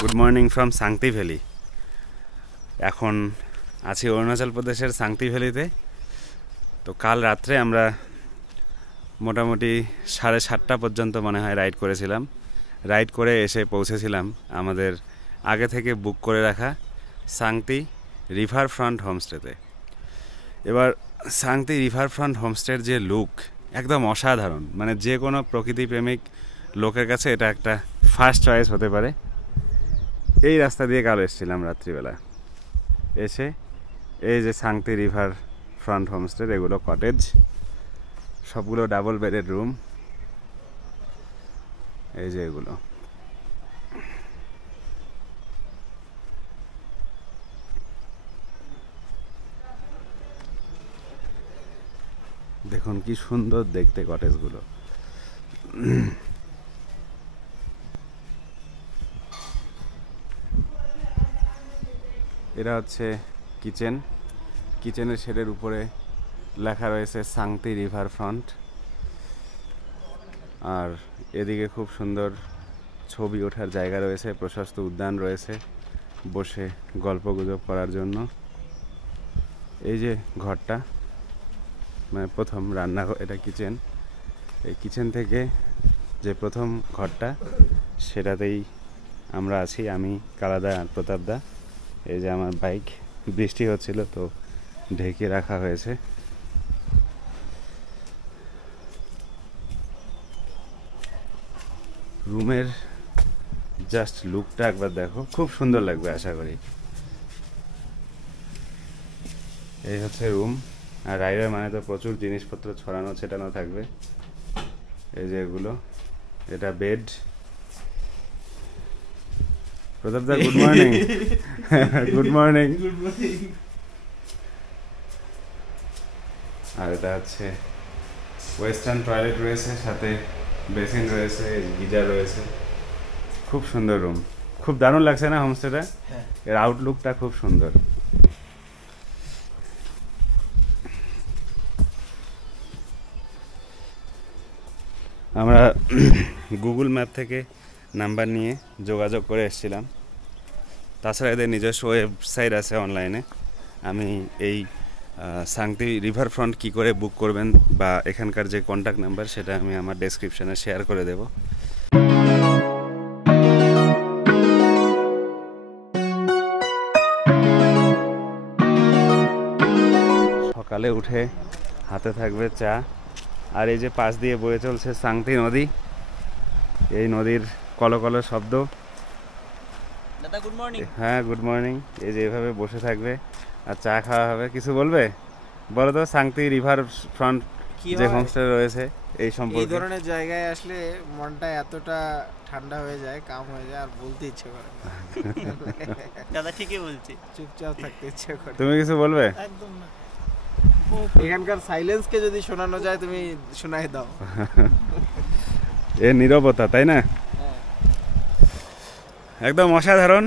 Good morning from Sangti valley. এখন আছি অরুণাচল প্রদেশের সাংতি ভ্যালিতে। তো কাল রাত্রে আমরা মোটামুটি 7:30 পর্যন্ত মনে হয় রাইড করেছিলাম। রাইড করে এসে পৌঁছেছিলাম আমাদের আগে থেকে বুক করে রাখা সাংতি রিভার ফ্রন্ট হোমস্টেতে। এবার সাংতি রিভার ফ্রন্ট হোমস্টের যে লুক একদম অসাধারণ, মানে যে কোনো প্রকৃতিপ্রেমিক লোকের কাছে এটা একটা ফার্স্ট চয়েস হতে পারে। এই রাস্তা দিয়ে কাল এসেছিলাম রাত্রিবেলা। এসে এই যে সাংতি রিভার ফ্রন্ট হোমস্টে, এগুলো কটেজ, সবগুলো ডাবল বেডের রুম। এই যে এগুলো দেখুন কি সুন্দর দেখতে কটেজগুলো। এটা হচ্ছে কিচেন। কিচেনের শেডের উপরে লেখা রয়েছে সাংতি রিভার ফ্রন্ট। আর এদিকে খুব সুন্দর ছবি ওঠার জায়গা রয়েছে, প্রশস্ত উদ্যান রয়েছে বসে গল্পগুজব করার জন্য। এই যে ঘরটা, মানে প্রথম রান্নাঘর, এটা কিচেন। এই কিচেন থেকে যে প্রথম ঘরটা, সেটাতেই আমরা আছি, আমি, কালাদা আর প্রতাপদা। এই যে আমার বাইক, বৃষ্টি হচ্ছিল তো ঢেকে রাখা হয়েছে। রুমের জাস্ট লুকটা একবার দেখো, খুব সুন্দর লাগবে আশা করি। এই হচ্ছে রুম। আর রাইডার মানে তো প্রচুর জিনিসপত্র ছড়ানো ছেটানো থাকবে। এই যে এগুলো, এটা বেড। প্রতাপদা গুড মর্নিং। Good morning. আর এটা হচ্ছে ওয়েস্টার্ন টয়লেট রয়েছে, সাথে বেসিন রয়েছে, গিজার রয়েছে। খুব সুন্দর রুম, খুব দারুণ লাগছে না হোমস্টেটা? এর আউটলুকটা খুব সুন্দর। আমরা গুগল ম্যাপ থেকে নাম্বার নিয়ে যোগাযোগ করে এসেছিলাম। তাছাড়া এদের নিজস্ব ওয়েবসাইট আছে অনলাইনে। আমি এই সাংতি রিভার ফ্রন্ট কী করে বুক করবেন বা এখানকার যে কন্ট্যাক্ট নাম্বার, সেটা আমি আমার ডেসক্রিপশানে শেয়ার করে দেব। সকালে উঠে হাতে থাকবে চা, আর এই যে পাশ দিয়ে বয়ে চলছে সাংতি নদী। এই নদীর কলকল শব্দ। দাদা গুড মর্নিং। হ্যাঁ গুড মর্নিং। এই যে এভাবে বসে থাকবে আর চা খাওয়া হবে। কিছু বলবে? বলো তো সাংতি রিভার ফ্রন্ট যে হোমস্টে রয়েছে এই সম্পর্কে। এই ধরনের জায়গায় আসলে মনটা এতটা ঠান্ডা হয়ে যায়, কাম হয়ে যায়, আর বলতে ইচ্ছে করে না। দাদা ঠিকই বলছি, চুপচাপ থাকতে ইচ্ছে করে। তুমি কিছু বলবে? একদম না। এখানকার সাইলেন্সকে যদি শোনানো যায়, তুমি শোনাই দাও। এ নীরবতা, তাই না? একদম অসাধারণ।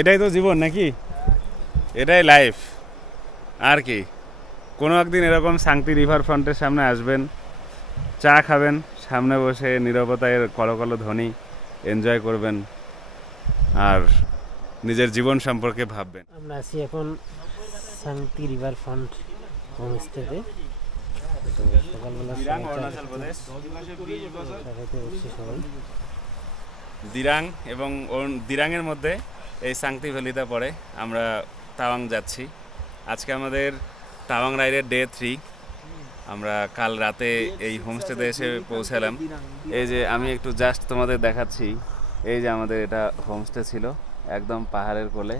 এটাই তো জীবন নাকি? এটাই লাইফ। আর কি, কোনো একদিন এরকম সাংতি রিভার ফ্রন্টের সামনে আসবেন, চা খাবেন, সামনে বসে নীরবতায় কলকল ধ্বনি এনজয় করবেন আর নিজের জীবন সম্পর্কে ভাববেন। আমরা আছি এখন সাংতি রিভার ফ্রন্ট হোমস্টেতে। তো সকালবেলা দিরাং এবং দিরাংয়ের মধ্যে এই সাংতি ভ্যালিতে পড়ে। আমরা তাওয়াং যাচ্ছি। আজকে আমাদের তাওয়াং রাইডের ডে 3। আমরা কাল রাতে এই হোমস্টেতে এসে পৌঁছালাম। এই যে আমি একটু জাস্ট তোমাদের দেখাচ্ছি, এই যে আমাদের এটা হোমস্টে ছিল একদম পাহাড়ের কোলে।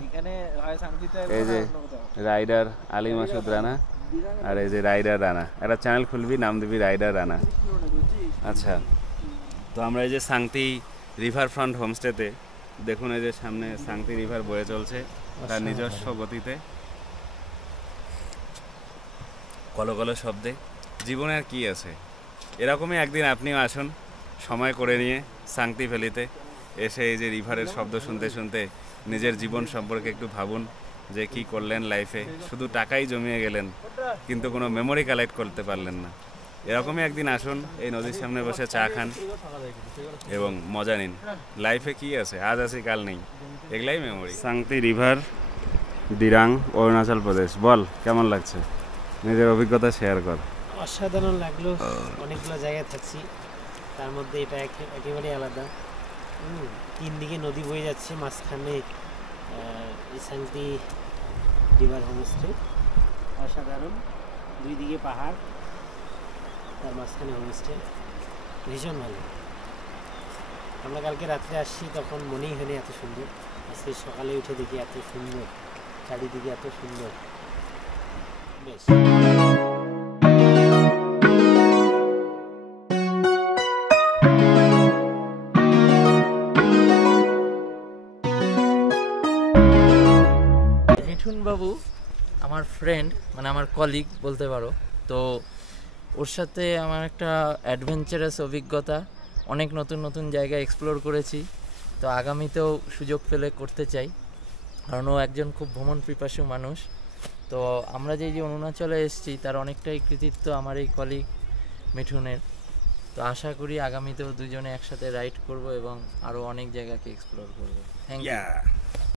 এই যে রাইডার আলী মাসুদ রানা, আর এই যে রাইডার রানা। একটা চ্যানেল খুলবি, নাম দিবি রাইডার রানা। আচ্ছা, তো আমরা এই যে সাংতি রিভার ফ্রন্ট হোমস্টেতে, দেখুন এই যে সামনে সাংতি রিভার বয়ে চলছে তার নিজস্ব গতিতে, কলকল শব্দে। জীবনে আর কি আছে? এরকমই একদিন আপনিও আসুন সময় করে নিয়ে সাংতি ভ্যালিতে এসে এই যে রিভারের শব্দ শুনতে শুনতে নিজের জীবন সম্পর্কে একটু ভাবুন যে কি করলেন লাইফে। শুধু টাকাই জমিয়ে গেলেন কিন্তু কোনো মেমোরি কালেক্ট করতে পারলেন না। এরকমই একদিন আসুন, এই নদীর সামনে বসে চা খান এবং মজা নিন। লাইফে কি আছে, আজ আছে কাল নেই, এগুলাই মেমোরি। সাংতি রিভার, দিরাং, অরুণাচল প্রদেশ। বল কেমন লাগছে, নিজের অভিজ্ঞতা শেয়ার কর। অসাধারণ লাগলো, অনেকগুলো জায়গায় থাকছি, তার মধ্যে এটা একেবারে আলাদা। 3 দিকে নদী বয়ে যাচ্ছে, মাঝখানে এই শান্তি রিভার হোমস্টে, অসাধারণ। 2 দিকে পাহাড়, তার মাঝখানে হোমস্টে, ভীষণ ভালো। আমরা কালকে রাত্রে আসছি, তখন মনেই হয়নি এত সুন্দর। আজকে সকালে উঠে দেখি এত সুন্দর, চারিদিকে এত সুন্দর, বেশ। মিঠুন বাবু আমার ফ্রেন্ড, মানে আমার কলিগ বলতে পারো। তো ওর সাথে আমার একটা অ্যাডভেঞ্চারাস অভিজ্ঞতা, অনেক নতুন নতুন জায়গা এক্সপ্লোর করেছি। তো আগামীতেও সুযোগ পেলে করতে চাই, কারণ ও একজন খুব ভ্রমণ পিপাসু মানুষ। তো আমরা যে অরুণাচলে এসেছি তার অনেকটাই কৃতিত্ব আমার এই কলিগ মিঠুনের। তো আশা করি আগামীতেও দুজনে একসাথে রাইড করব এবং আরও অনেক জায়গাকে এক্সপ্লোর করবো। Thank you.